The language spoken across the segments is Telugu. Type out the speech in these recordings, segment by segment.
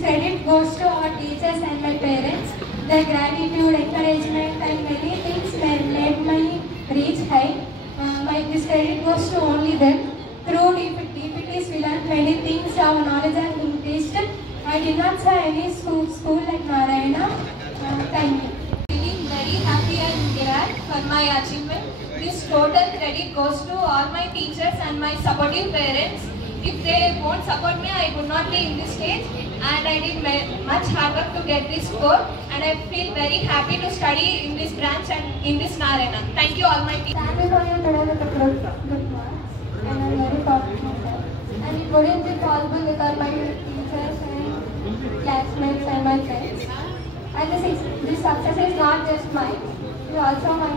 credit goes to our teachers and my parents. Their gratitude, encouragement and many things made me reach high. This credit goes to only them. Through DPTs we learned many things, our knowledge has increased. I did not say any school like Narayana. Thank you. Feeling very happy and glad for my achievement. This total credit goes to all my teachers and my supportive parents. If they won't support me, I would not be in this stage, and I did much hard work to get this score, and I feel very happy to study in this branch and in this Narayana. Thank you all my teachers. Thank you for your today with the good marks, and I am very proud of myself. And it wouldn't be possible without my teachers and classmates and my friends. And this success is not just mine, it is also my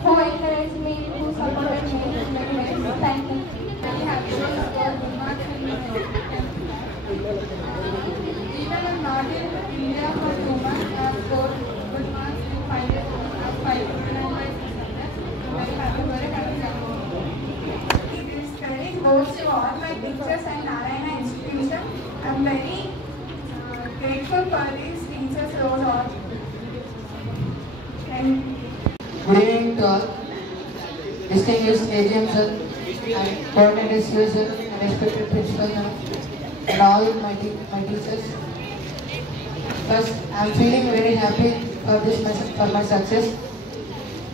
who encouraged me, who supported me in many ways. Thank you. Very happy to score good marks in my even I'm not in India for 2 months, I have scored good marks in 5 years. I have 509 my subjects. I'm very happy. This credit goes to all my teachers and Narayana institution. I'm very grateful for these teachers overall. Thank you. Good evening to all. Distinguished AGM sir and coordinators sir and respected principal and all my teachers. First, I am feeling very happy for my success.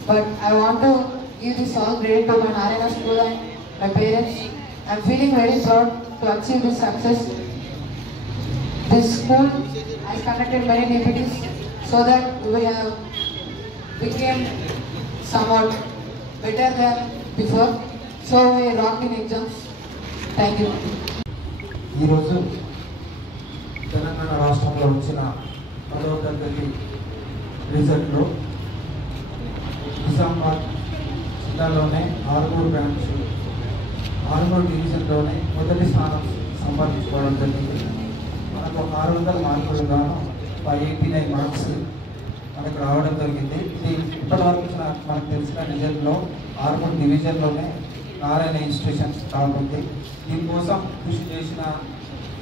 But I want to give this all credit to my Narayana school and my parents. I am feeling very proud to achieve this success. This school has conducted many DPTs so that we have became somewhat better than before. So we rocked in exams. Thank you. ఈరోజు తెలంగాణ రాష్ట్రంలో వచ్చిన 10వ తరగతి రిజల్ట్లో నిజామాబాద్ జిల్లాలోనే ఆర్మూర్ బ్రాంచ్ ఆర్మూర్ డివిజన్లోనే మొదటి స్థానం సంపాదించుకోవడం జరిగింది. మనకు 600 మార్కులు గాను 589 మార్క్స్ మనకు రావడం జరిగింది. ఇది ఇప్పటివరకు మనకు తెలిసిన రిజల్ట్లో ఆర్మూర్ డివిజన్లోనే నారాయణ ఇన్స్టిట్యూషన్స్ కాబట్టి దీనికోసం కృషి చేసిన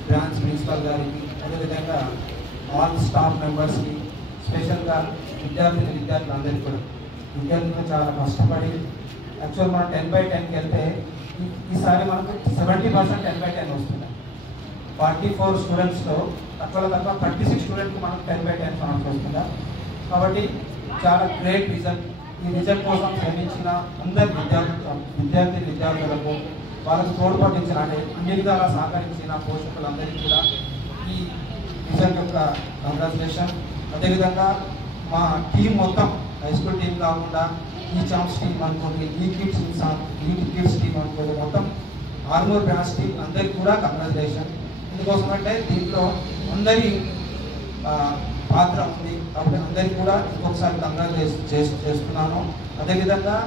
బ్రాంచ్ ప్రిన్సిపల్ గారికి, అదేవిధంగా ఆల్ స్టాఫ్ మెంబర్స్కి, స్పెషల్గా విద్యార్థులందరికీ కూడా విద్యార్థులు చాలా కష్టపడి యాక్చువల్ మనం 10/10కి వెళ్తే ఈసారి మనకు 70% 10/10 వస్తుంది. 44 స్టూడెంట్స్లో తక్కువ 36 స్టూడెంట్కి మనకు 10/10 మార్క్స్ వస్తుందా. కాబట్టి చాలా గ్రేట్ రిజల్ట్. ఈ రిజల్ట్ కోసం శ్రమించిన అందరి విద్యార్థులకు వాళ్ళకు తోడ్పడించిన అంటే అన్ని విధాలా సహకరించిన పోషకులందరికీ కూడా ఈ రిజల్ట్ యొక్క కంగ్రాచులేషన్. అదేవిధంగా మా టీం మొత్తం హై స్కూల్ టీం కాకుండా ఈ ఛాంప్స్ టీం అనుకోండి, ఈ కిడ్స్ టీం అనుకోండి, మొత్తం ఆర్మూర్ బ్రాంచ్ టీం అందరికీ కూడా కంగ్రాచులేషన్. ఎందుకోసం అంటే దీంట్లో అందరి పాత్ర ఉంది కాబట్టి అందరికీ కూడా ఇంకొకసారి కంగ్రాచులేషన్ చేస్తున్నాను. అదేవిధంగా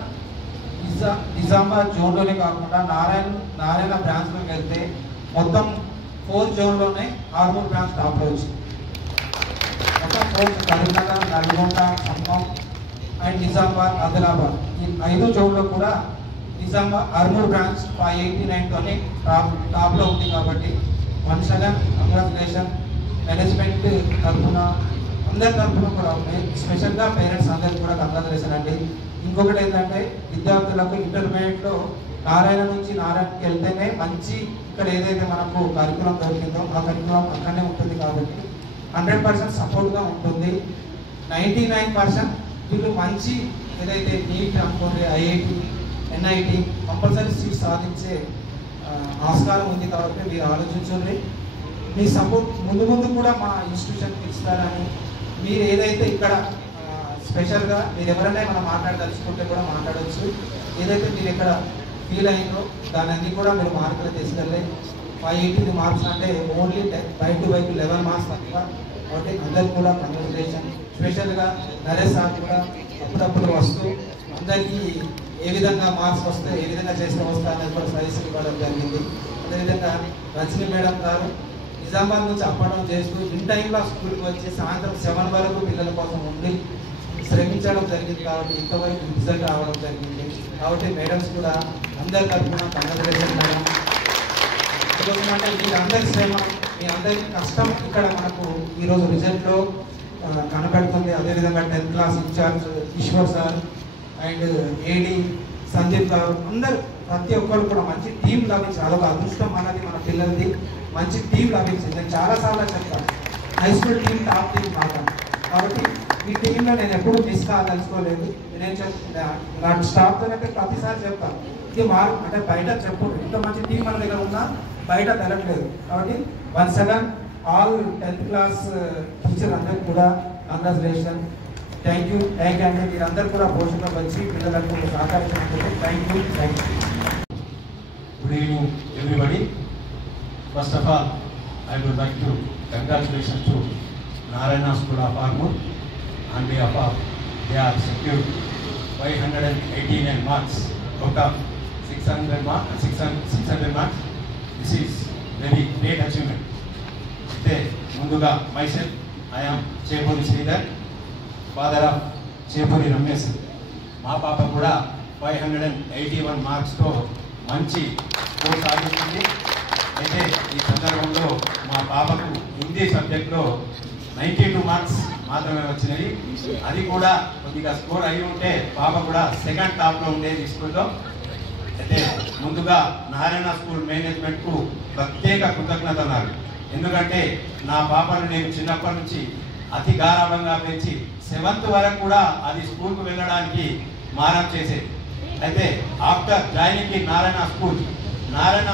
నిజామాబాద్ జోన్లోనే కాకుండా నారాయణ బ్రాంచ్లోకి వెళ్తే మొత్తం 4 జోన్లోనే ఆర్మూర్ బ్రాంచ్ టాప్లో వచ్చింది. మొత్తం 4 కరీంనగర్, నల్గొండ, ఖమ్మం అండ్ నిజామాబాద్, ఆదిలాబాద్ ఈ 5 జోన్లో కూడా ఆర్మూర్ బ్రాంచ్ 589తోనే టాప్లో ఉంది. కాబట్టి వన్స్ అగైన్ కంగ్రాచులేషన్. మేనేజ్మెంట్ తరఫున అందరి తరఫున కూడా ఉన్నాయి. స్పెషల్గా పేరెంట్స్ అందరికీ కూడా కంగ్రాచులేషన్ అండి. ఇంకొకటి ఏంటంటే విద్యార్థులకు ఇంటర్మీడియట్లో నారాయణ నుంచి నారాయణకి వెళ్తేనే మంచి ఇక్కడ ఏదైతే మనకు కరికులం దొరికిందో ఆ కరికులం అక్కడనే ఉంటుంది కాబట్టి 100% సపోర్ట్గా ఉంటుంది. 99% వీళ్ళు మంచి ఏదైతే నీట్ అనుకోండి, ఐఐటి, ఎన్ఐటి కంపల్సరీ సీట్ సాధించే ఆస్కారం ఉంది. కాబట్టి మీరు ఆలోచించండి. మీ సపోర్ట్ ముందు కూడా మా ఇన్స్టిట్యూషన్కి ఇస్తారని, మీరు ఏదైతే ఇక్కడ స్పెషల్గా మీరు ఎవరైనా మనం మాట్లాడదలుచుకుంటే కూడా మాట్లాడవచ్చు. ఏదైతే మీరు ఇక్కడ ఫీల్ అయిందో దాని అన్ని కూడా మీరు మార్కులు తీసుకెళ్ళి 580 మార్క్స్ అంటే ఓన్లీ బై టు 11 మార్క్స్ తక్కువ. కాబట్టి అందరికి కూడా కంగ్రాచులేషన్. స్పెషల్గా నరేష్ సార్ కూడా అప్పుడప్పుడు వస్తూ అందరికీ ఏ విధంగా మార్క్స్ వస్తే ఏ విధంగా చేస్తే వస్తా అనేది కూడా సజెషన్ ఇవ్వడం జరిగింది. అదేవిధంగా రజనీ మేడం గారు నిజామాబాద్ నుంచి అప్పడం చేస్తూ ఇన్ టైంలో స్కూల్కి వచ్చి సాయంత్రం 7 వరకు పిల్లల కోసం ఉండి శ్రమించడం జరిగింది. కాబట్టి ఇంతవరకు రిజల్ట్ రావడం జరిగింది. కాబట్టి మేడమ్స్ కూడా అందరి తరఫున కంగ్రాచులేషన్ మేడం. ఎందుకంటే మీరు అందరి శ్రమ మీ అందరి కష్టం ఇక్కడ మనకు ఈరోజు రిజల్ట్లో కనబడుతుంది. అదేవిధంగా 10th class incharge Eshwar sir and AD Sandeep గారు అందరు ప్రతి ఒక్కరు కూడా మంచి టీం లభించింది. అదొక అదృష్టం అన్నది మన పిల్లలది. మంచి టీం లభించింది. నేను చాలాసార్లు చెప్తాను, high school team top team మాత్రం. కాబట్టి ఈ టీంలో నేను ఎప్పుడూ మిస్ కాదలుచుకోలేదు. నేను నా స్టాఫ్తోనైతే ప్రతిసారి చెప్తాను, ఇది అంటే బయట చెప్పు, ఇంత మంచి టీం మన దగ్గర ఉన్నా బయట తెలట్లేదు. కాబట్టి 1/7 ఆల్ 10th క్లాస్ టీచర్ అందరికి కూడా కంగ్రాచులేషన్. థ్యాంక్ యూ అండి. మీరందరూ కూడా పోషణలో వచ్చి పిల్లలకు సహకరించినందుకు thank you. Good evening, everybody. First of all, I would like to congratulations to Narayana School of Armoor on behalf of they are secured 589 marks out of 600 marks. This is very great achievement. Munduga myself, I am Chepuri Sridhar, father of Chepuri Ramesh. మా పాప కూడా 581 మార్క్స్తో మంచి స్కోర్ సాధించింది. అయితే ఈ సందర్భంలో మా పాపకు హిందీ సబ్జెక్ట్లో 92 మార్క్స్ మాత్రమే వచ్చినాయి. అది కూడా కొద్దిగా స్కోర్ అయి ఉంటే పాప కూడా సెకండ్ టాప్లో ఉండేది స్కూల్లో. అయితే ముందుగా నారాయణ స్కూల్ మేనేజ్మెంట్కు ప్రత్యేక కృతజ్ఞతలు. ఎందుకంటే నా పాపను నేను చిన్నప్పటి నుంచి అతి గారాభంగా పెంచి 7th వరకు కూడా అది స్కూల్కు వెళ్ళడానికి మారం చేసేది. అయితే ఆఫ్టర్ జాయినింగ్ ఇన్ నారాయణ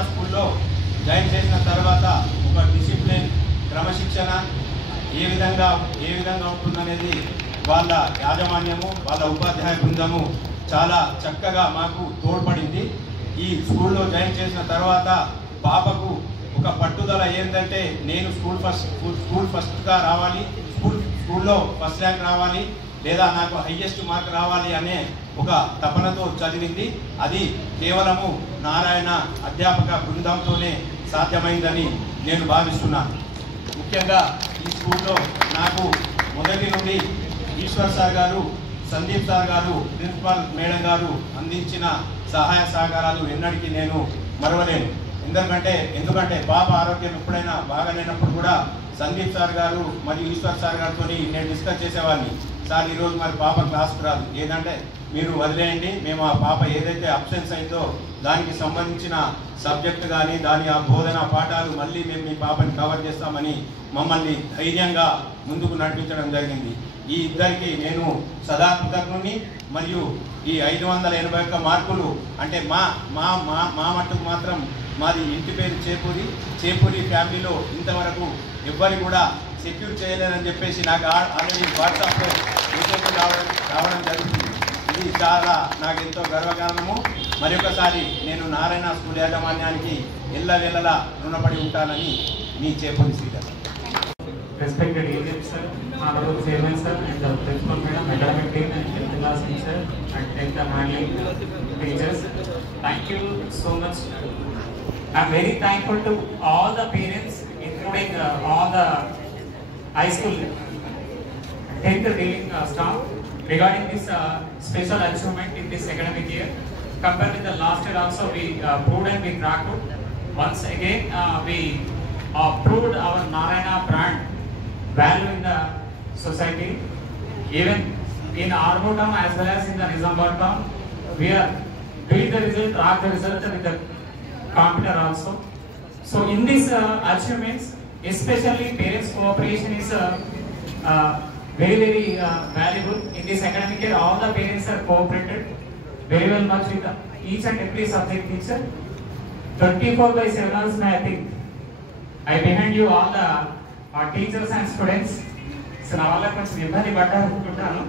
స్కూల్లో జాయిన్ చేసిన తర్వాత ఒక డిసిప్లిన్, క్రమశిక్షణ ఏ విధంగా ఉంటుందనేది వాళ్ళ యాజమాన్యము, వాళ్ళ ఉపాధ్యాయ బృందము చాలా చక్కగా మాకు తోడ్పడింది. ఈ స్కూల్లో జాయిన్ చేసిన తర్వాత పాపకు ఒక పట్టుదల ఏంటంటే నేను స్కూల్ ఫస్ట్గా రావాలి, స్కూల్లో ఫస్ట్ ర్యాంక్ రావాలి, లేదా నాకు హైయెస్ట్ మార్క్ రావాలి అనే ఒక తపనతో చదివింది. అది కేవలము నారాయణ అధ్యాపక బృందంతోనే సాధ్యమైందని నేను భావిస్తున్నాను. ముఖ్యంగా ఈ స్కూల్లో నాకు మొదటి నుండి ఈశ్వర్ సార్ గారు, సందీప్ సార్ గారు, ప్రిన్సిపాల్ మేడం గారు అందించిన సహాయ సహకారాలు ఎన్నటికీ నేను మరవలేను. ఎందుకంటే పాప ఆరోగ్యం ఎప్పుడైనా బాగాలేనప్పుడు కూడా సందీప్ సార్ గారు మరియు ఈశ్వర్ సార్ గారితో నేను డిస్కస్ చేసేవాడిని. సార్ ఈరోజు మరి పాప క్లాస్కి రాదు, ఏదంటే మీరు వదిలేయండి, మేము ఆ పాప ఏదైతే అబ్సెన్స్ అయిందో దానికి సంబంధించిన సబ్జెక్ట్ కానీ దాని ఆ బోధన పాఠాలు మళ్ళీ మేము మీ పాపని కవర్ చేస్తామని మమ్మల్ని ధైర్యంగా ముందుకు నడిపించడం జరిగింది. ఈ ఇద్దరికి నేను సదా కృతజ్ఞుని. మరియు ఈ 581 మార్కులు అంటే మా మా మా మా మట్టుకు మాత్రం మాది ఇంటి పేరు చేపూరి ఫ్యామిలీలో ఇంతవరకు ఎవ్వరి కూడా సెక్యూర్ చేయలేదని చెప్పేసి నాకు ఆల్రెడీ వాట్సాప్లో మెసేజ్ రావడం జరుగుతుంది. ఇది చాలా నాకు ఎంతో గర్వకారణము. మరొకసారి నేను నారాయణ స్కూల్ యాజమాన్యానికి ఎల్లవేళలా రుణపడి ఉంటానని మీ Chepuri Sridhar. Respected agent sir, honorable chairman sir, and the principal madam, academic team, and 10th class teacher, and 10th handling teachers, thank you so much. I am very thankful to all the parents, including all the high school 10th dealing staff, regarding this special achievement in this academic year. Compared with the last year also, we proved and we cracked it. Once again, we proved our Narayana brand value in the society. Even in Armoor town as well as in the Nizamabad town, we are beat the result, track the result with the computer also. So in these achievements, especially parents' cooperation is very valuable. In this academic year, all the parents are cooperated very well much with each and every subject teacher. 24/7 hours, I think. I behind you all the teachers and students. So నా వల్ల కొంచెం ఇబ్బంది పడ్డాను.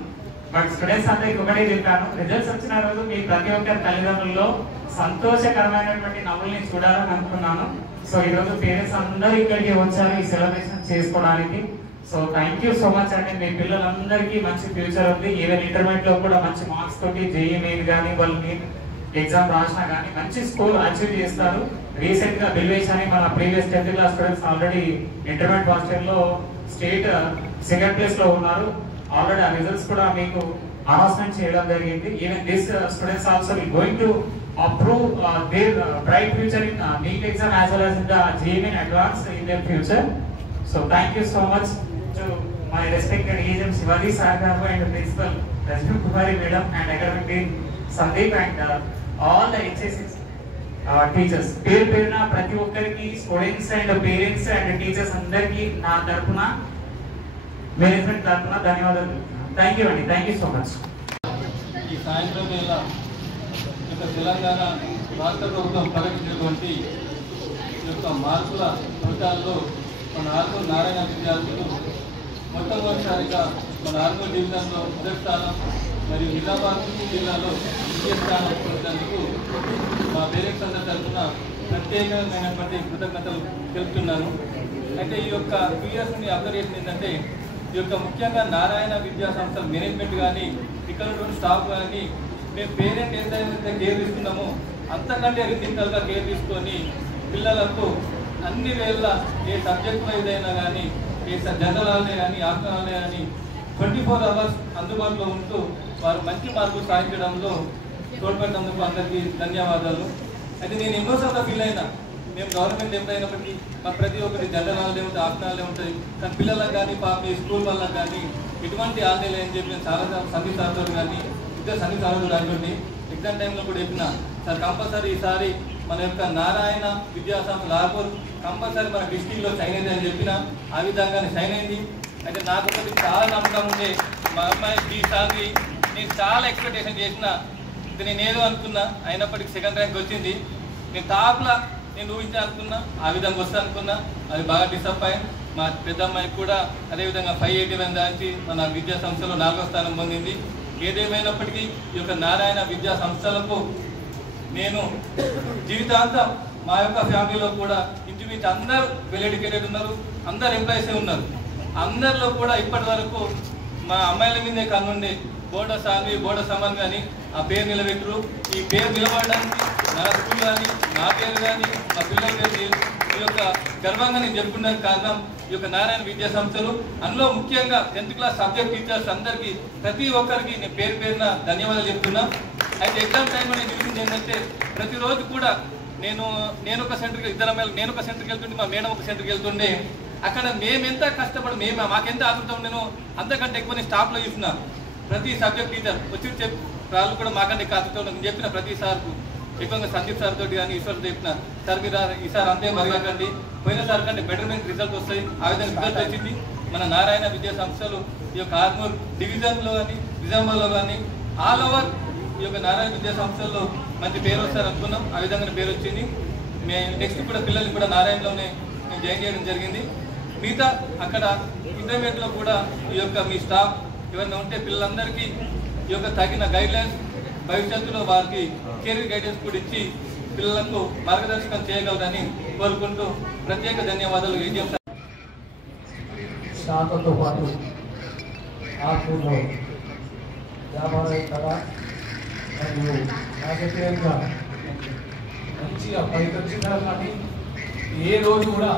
బట్ స్టూడెంట్స్ అందరికి ఒకటే చెప్పాను, రిజల్ట్స్ వచ్చిన రోజు మీ ప్రతి ఒక్కరి తల్లిదండ్రుల్లో సంతోషకరమైనటువంటి నవ్వుల్ని చూడాలని అనుకున్నాను. సో ఈరోజు పేరెంట్స్ అందరూ ఇక్కడికి వచ్చారు ఈ సెలబ్రేషన్ చేసుకోవడానికి. So thank you so much అండి. మీ పిల్లలందరికీ మంచి ఫ్యూచర్ ఉంది. ఈవెన్ ఇంటర్మీడియట్ లో కూడా మంచి మార్క్స్ తోటి JEE మెయిన్ కానీ వాళ్ళని ఎగ్జామ్ రాసినా కానీ మంచి స్కోర్ అచీవ్ చేస్తారు. రీసెంట్ గా బిల్వేష్ అని మన previous 10th class students already intermediate first year లో స్టేట్ సెకండ్ ప్లేస్ లో ఉన్నారు. ఆల్రెడీ ఆ రిజల్ట్స్ కూడా మీకు అనౌన్స్మెంట్ చేయడం జరిగింది. Even this students also will going to approve their bright future in NEET exam as well as in the JEE in advance in their future. So thank you so much to my respected AGM Shivaji Sir and Principal Rajnu Kumari Madam and Academic Dean Sandeep and all the HSS teachers. పేరున ప్రతి ఒక్కరికి students and parents and teachers అందరికీ నా తరపున మేనేజ్మెంట్ తరపున ధన్యవాదాలు. థ్యాంక్ యూ అండి. Thank you so much. ఈ సాయంత్రం వేళ తెలంగాణ రాష్ట్ర ప్రభుత్వం ప్రకటించినటువంటి మార్కుల ఫలితాల్లో మన ఆర్మూర్ నారాయణ విద్యార్థులు మొట్టమొదటిసారిగా మన ఆర్మూర్ డివిజన్లో మొదటి స్థానం మరియు నిజామాబాద్ జిల్లాలో ద్వితీయ స్థానం పొందినందుకు మా పేరెంట్స్ అందరి తరఫున ప్రత్యేకమైనటువంటి కృతజ్ఞతలు తెలుపుతున్నాను. అయితే ఈ యొక్క 2 years నుండి అబ్జర్వ్ చేసింది ఏంటంటే ఈ యొక్క ముఖ్యంగా నారాయణ విద్యా సంస్థల మేనేజ్మెంట్ కానీ ఇక్కడ ఉన్నటువంటి స్టాఫ్ కానీ మేము పేరెంట్ ఎంతైతే కేర్ తీసుకున్నామో అంతకంటే రెండింతలుగా కేర్ తీసుకొని పిల్లలకు అన్ని వేళ ఏ సబ్జెక్ట్ వైజ్ అయినా కానీ ఏ జనరల్ హాలిడే కానీ ఆఫ్టర్ హాలిడే కానీ 24 hours అందుబాటులో ఉంటూ వారు మంచి మార్కులు సాధించడంలో తోడ్పడినందుకు అందరికీ ధన్యవాదాలు. అయితే నేను ఎన్నోసార్లు ఫీల్ అయినా మేము గవర్నమెంట్ ఎంప్లాయ్ అయినప్పటికీ మాకు ప్రతి ఒక్కటి జనరల్ హాలిడే ఉంటుంది, ఆఫ్టర్ హాలిడే ఉంటుంది. కానీ పిల్లలకు కానీ మీ స్కూల్ వాళ్ళకి కానీ ఎటువంటి హాలిడే లేని చెప్పి నేను చాలా సందీప్ సార్తో కానీ ఇద్దరు సందీప్ సార్లు రాండి ఎగ్జామ్ టైంలో కూడా చెప్పిన సార్ కంపల్సరీ ఈసారి మన యొక్క నారాయణ విద్యా సంస్థ లార్పూర్ కంపల్సరీ మన డిస్ట్రిక్ట్లో సైన్ అయింది అని చెప్పిన ఆ విధంగానే సైన్ అయింది. అయితే నాకు ఒకటి చాలా నమ్మకం ఉండే మా అమ్మాయి ఈసారి నేను చాలా ఎక్స్పెక్టేషన్ చేసిన ఇది నేను ఏదో అనుకున్నా అయినప్పటికీ సెకండ్ ర్యాంక్ వచ్చింది. నేను టాప్లా నేను ఊహించాలనుకున్నా ఆ విధంగా వస్తా అనుకున్నా అది బాగా డిసప్పాయింట్. మా పెద్ద అమ్మాయికి కూడా అదేవిధంగా 581 దాచి మన విద్యా సంస్థలో 4వ స్థానం పొందింది. ఏదేమైనప్పటికీ ఈ యొక్క నారాయణ విద్యా సంస్థలకు నేను జీవితాంతం మా యొక్క ఫ్యామిలీలో కూడా ఇంచుమించు అందరూ వెల్ ఎడ్యుకేటెడ్ ఉన్నారు, అందరు ఎంప్లాయీసే ఉన్నారు. అందరిలో కూడా ఇప్పటి వరకు మా అమ్మాయిల మీదే కన్నుండే బోర్డ సాంగ్వి బోర్డ సమాన్ కానీ ఆ పేరు నిలబెట్టరు. ఈ పేరు నిలబడడానికి నా స్కూల్ కానీ నా పేరు కానీ మా పిల్లల పేరు ఈ యొక్క గర్వంగా నేను చెప్పుకున్నాను కారణం ఈ యొక్క నారాయణ విద్యా సంస్థలు. అందులో ముఖ్యంగా 10th క్లాస్ సబ్జెక్ట్ టీచర్స్ అందరికీ ప్రతి ఒక్కరికి నేను పేరున ధన్యవాదాలు చెప్తున్నా. అయితే ఎగ్జామ్ టైంలో నేను చూసింది ఏంటంటే ప్రతిరోజు కూడా నేను ఒక సెంటర్కి నేను ఒక సెంటర్కి వెళ్తుండే, మా మేడం ఒక సెంటర్కి వెళ్తుండే. అక్కడ మేమెంత కష్టపడి మాకెంత ఆదుర్తం ఉండేనో అంతకంటే ఎక్కువ నేను స్టాఫ్లో చూసిన ప్రతి సబ్జెక్ట్ టీచర్ వచ్చి వాళ్ళు కూడా మాకంటే ఎక్కువ ఆదుర్తం నేను చెప్పిన ప్రతి సార్కు ఎక్కువగా సందీప్ సార్ తోటి కానీ ఈశ్వర్ చెప్పిన సార్ మీరు ఈసారి అంతే మరగకండి, పోయిన సార్ కంటే బెటర్మెంట్ రిజల్ట్ వస్తాయి. ఆ విధంగా రిజల్ట్ వచ్చింది. మన నారాయణ విద్యా సంస్థలు ఈ యొక్క ఆర్మూర్ డివిజన్లో కానీ నిజామాబాద్లో కానీ ఆల్ ఓవర్ ఈ యొక్క నారాయణ విద్యా సంస్థల్లో మంచి పేరు వస్తారు అనుకున్నాం. ఆ విధంగా పేరు వచ్చింది. మేము నెక్స్ట్ కూడా పిల్లల్ని కూడా నారాయణలోనే మేము జాయిన్ చేయడం జరిగింది. మిగతా అక్కడ ఇంటర్మీడియట్లో కూడా ఈ యొక్క మీ స్టాఫ్ ఎవరైనా ఉంటే పిల్లలందరికీ ఈ యొక్క తగిన గైడ్లైన్స్ భవిష్యత్తులో వారికి కెరీర్ గైడెన్స్ కూడా ఇచ్చి పిల్లలకు మార్గదర్శకం చేయగలరని కోరుకుంటూ ప్రత్యేక ధన్యవాదాలు. ఏజీఎం శాఖతో పాటు ఆర్మూర్లో వ్యాపారవేత్తగా మరియు రాజకీయంగా మంచిగా పైకి వచ్చినారు. కానీ ఏ రోజు కూడా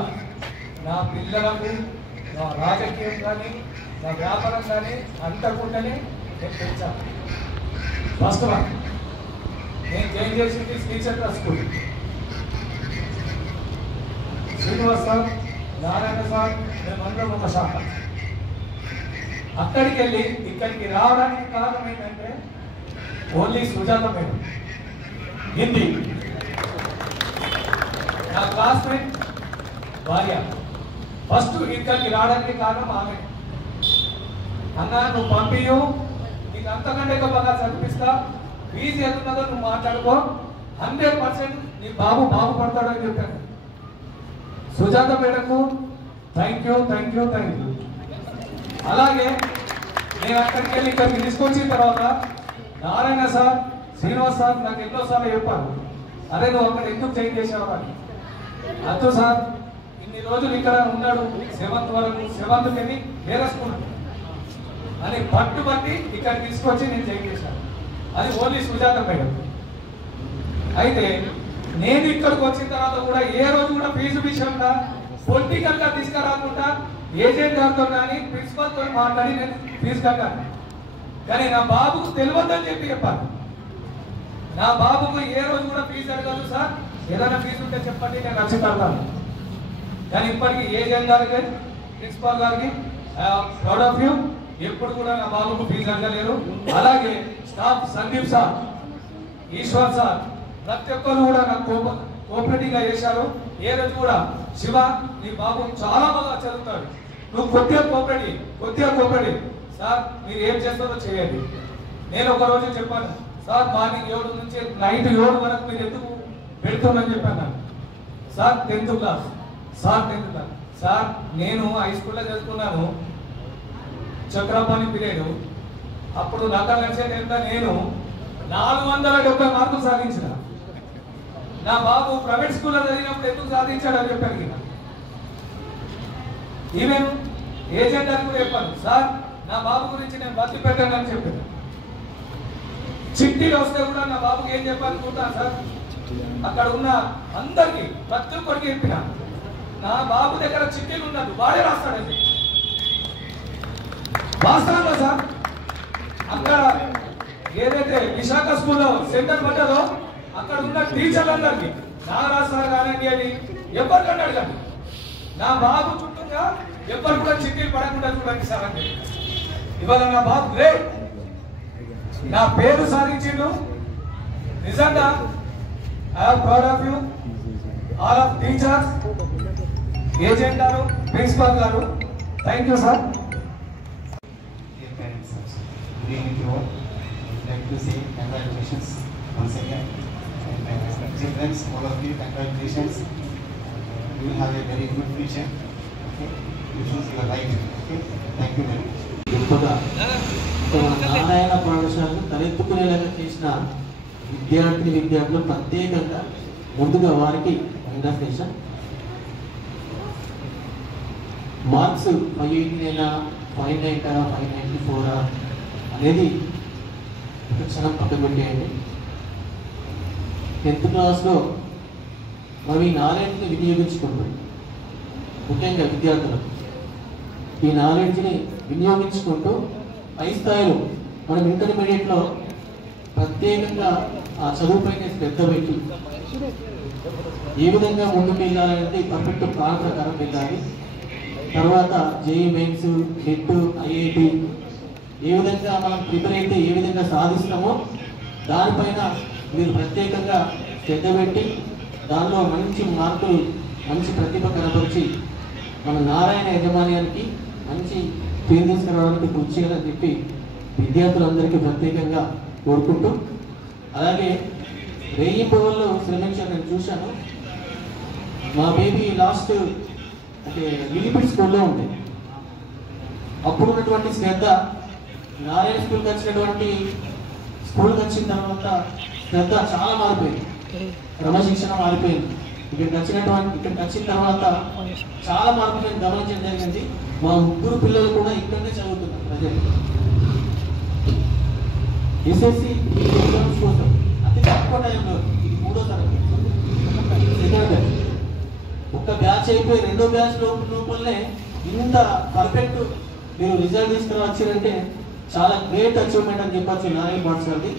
నా పిల్లలకు నా రాజకీయం కానీ నా వ్యాపారం కానీ అంతకుండానే నేను పెంచాను. ఫస్ట్ వన్ నేను జాయిన్ చేసింది Sri Chakra school. Srinivas sir, Narayana sir, మేమందరం ఒక శాఖ. అక్కడికి వెళ్ళి ఇక్కడికి రావడానికి కారణం ఏంటంటే ఓన్లీ సుజాత మేడం హిందీ నా క్లాస్మేట్ భార్య. ఫస్ట్ ఇక్కడికి రావడానికి కారణం ఆమె. అన్నా నువ్వు పంపియు, నీకు అంతకంటే ఎక్కువ బాగా చదివిస్తా, ఫీజు ఎంతున్నదో నువ్వు మాట్లాడుకో, 100% నీ బాగుపడతాడు అని చెప్పాను. సుజాత మేడకు థ్యాంక్ యూ. అలాగే నేను అక్కడికి వెళ్ళి ఇక్కడికి తీసుకొచ్చిన తర్వాత నారాయణ సార్, శ్రీనివాస్ సార్ నాకు ఎన్నోసార్లు చెప్పారు, అరే నువ్వు అక్కడ ఎందుకు చేంజ్ చేసావు అని. అద్దు సార్ ఇన్ని రోజులు ఇక్కడ ఉన్నాడు 7th వరకు, 7th వెళ్ళి వేరే స్కూల్ అని పట్టుబట్టి ఇక్కడ తీసుకొచ్చి నేను చేంజ్ చేశాను. అది ఓన్లీ సుజాత మేడం. అయితే నేను ఇక్కడికి వచ్చిన తర్వాత కూడా ఏ రోజు కూడా ఫీజు విషయంగా పొలిటికల్గా తీసుకురాకుండా ఏజెంట్ గారితో కానీ ప్రిన్సిపల్తో మాట్లాడి నేను ఫీజు కట్టాను. కానీ నా బాబుకు తెలియదని చెప్పాను. నా బాబుకు ఏ రోజు కూడా ఫీజు అడగదు సార్, ఏదైనా ఫీజు ఉంటే చెప్పండి నేను వచ్చి కడతాను. కానీ ఇప్పటికీ ఏజెంట్ గారికి ప్రిన్సిపాల్ గారికి ప్రౌడ్ ఆఫ్ యూ, ఎప్పుడు కూడా నా బాబుకు ఫీజు అడగలేరు. అలాగే staff Sandeep sir, Eshwar sir, ప్రతి ఒక్కరు కూడా నాకు కోఆపరేటివ్ గా చేశారు. ఏ రోజు కూడా శివ నీ బాబు చాలా బాగా చదువుతాడు, నువ్వు కొద్దిగా కోఆపరేటివ్ సార్, మీరు ఏం చేస్తారో చేయండి. నేను ఒక రోజు చెప్పాను సార్, మార్నింగ్ 7 నుంచి నైట్ 7 వరకు మీరు ఎందుకు పెడుతున్నారని చెప్పాను. సార్ 10th క్లాస్ సార్, నేను హై స్కూల్లో చదువుకున్నాను, చక్రపాణి పీరియడ్. అప్పుడు నాకు నచ్చేది ఎంత, నేను 470 మార్కులు సాధించిన. నా బాబు ప్రైవేట్ స్కూల్లో చదివినప్పుడు ఎందుకు సాధించాడు అని చెప్పాను. ఈవెన్ ఏజెంట్ అని కూడా చెప్పాను సార్, నా బాబు గురించి నేను బతి పెట్టాను అని చెప్పాను. చిట్టీలు వస్తే కూడా నా బాబుకి ఏం చెప్పాలనుకుంటాను సార్, అక్కడ ఉన్న అందరికి ప్రతి ఒక్కరికి చెప్పిన, నా బాబు దగ్గర చిట్టీలు ఉన్నది వాడే రాస్తాడండి. వాస్తవంగా సార్, అక్కడ ఏదైతే విశాఖ స్కూల్లో సెంటర్ పడ్డదో అక్కడ ఉన్న టీచర్లందరికీ నాగరాజు సార్ కానివ్వండి అని ఎవరికన్నా అడగండి, నా బాబు చుట్టూగా ఎవరు కూడా చిట్టీలు పడకుండా చూడండి సార్ అంటే. ఇవాళ నా బాబు గ్రేట్, నా పేరు సాధించిండు. నిజంగా I'm proud of you all of teachers, agent గారు, ప్రిన్సిపాల్ గారు. Thank you sir. Good evening to all. I would like to say congratulations once again. And children, all of you, congratulations. You will have a very good future. Okay? You choose your right. Okay? Thank you very much. గొప్పగా నారాయణ పాఠశాలను తలెత్తుకునేలాగా చేసిన విద్యార్థులు ప్రత్యేకంగా ముందుగా వారికి కంగ్రాచులేషన్. మార్క్స్ 580 590 594 అనేది ఒక క్షణం పక్కన పెట్టేయండి. 10th క్లాస్లో మనం ఈ నాలెడ్జ్ని వినియోగించుకుంటాం. ముఖ్యంగా విద్యార్థులు ఈ నాలెడ్జ్ని వినియోగించుకుంటూ పై స్థాయిలో మనం ఇంటర్మీడియట్లో ప్రత్యేకంగా ఆ చదువుపైన శ్రద్ధ పెట్టి ఏ విధంగా ముందుకు వెళ్ళాలంటే పర్ఫెక్ట్ ప్లాన్ ప్రకారం వెళ్ళాలి. తర్వాత జేఈ మెయిన్స్, నెట్, ఐఐటి ఏ విధంగా మనం ప్రిపేర్ అయితే ఏ విధంగా సాధిస్తామో దానిపైన మీరు ప్రత్యేకంగా శ్రద్ధ పెట్టి దానిలో మంచి మార్కులు, మంచి ప్రతిభ కనపరిచి మన నారాయణ యాజమాన్యానికి మంచి పేరు తీసుకురావడానికి కృషి చేయాలని చెప్పి విద్యార్థులందరికీ ప్రత్యేకంగా కోరుకుంటూ, అలాగే రేయి పవర్లో శ్రమించాను నేను చూశాను. మా బేబీ లాస్ట్ అంటే లిలిపిడ్ స్కూల్లో ఉంది. అప్పుడు ఉన్నటువంటి శ్రద్ధ నారాయణ స్కూల్కి వచ్చిన తర్వాత శ్రద్ధ చాలా మారిపోయింది, క్రమశిక్షణ మారిపోయింది. ఇక్కడికి వచ్చిన తర్వాత చాలా మార్పు నేను గమనించడం జరిగింది. మా 3 పిల్లలు కూడా ఇక్కడనే చదువుతున్నారు ప్రజెంట్. ఎస్ఎస్సి ఎగ్జామ్స్ కోసం అతి తక్కువ టైంలో, ఇది 3వ తరగతి, సెకండ్ బ్యాచ్, ఒక్క బ్యాచ్ అయిపోయి 2వ బ్యాచ్ లోపలనే ఇంత పర్ఫెక్ట్ మీరు రిజల్ట్ తీసుకుని వచ్చారంటే చాలా గ్రేట్ అచీవ్మెంట్ అని చెప్పచ్చు నారాయణ పాఠశాలది.